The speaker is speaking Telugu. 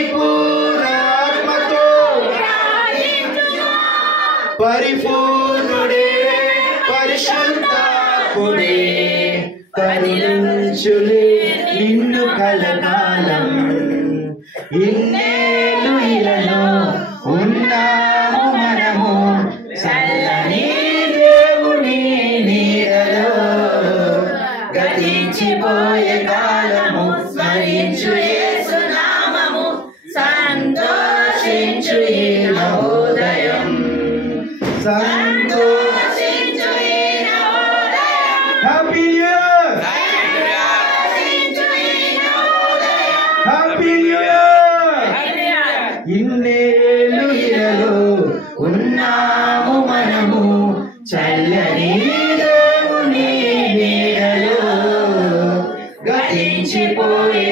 పరిపూర్ణాత్మతో పరిపూర్ణుడే పరిశుద్ధాత్ముడే కరుణించులే నిన్ను కలకాలం ఇన్నేళ్ళు ఇలలో ఉన్నాము మనము చల్లని దేవుని నీడలో గతించిపోయే కాలము స్మరించు యేసు నామము సంతోషించు ఈ నవోదయం సంతోషించు ఈ నవోదయం happy new year happy new year ఇన్నేళ్ళు ఇలలో ఉన్నాము మనము చల్లని దేవుని నీడలో గతించిపోయే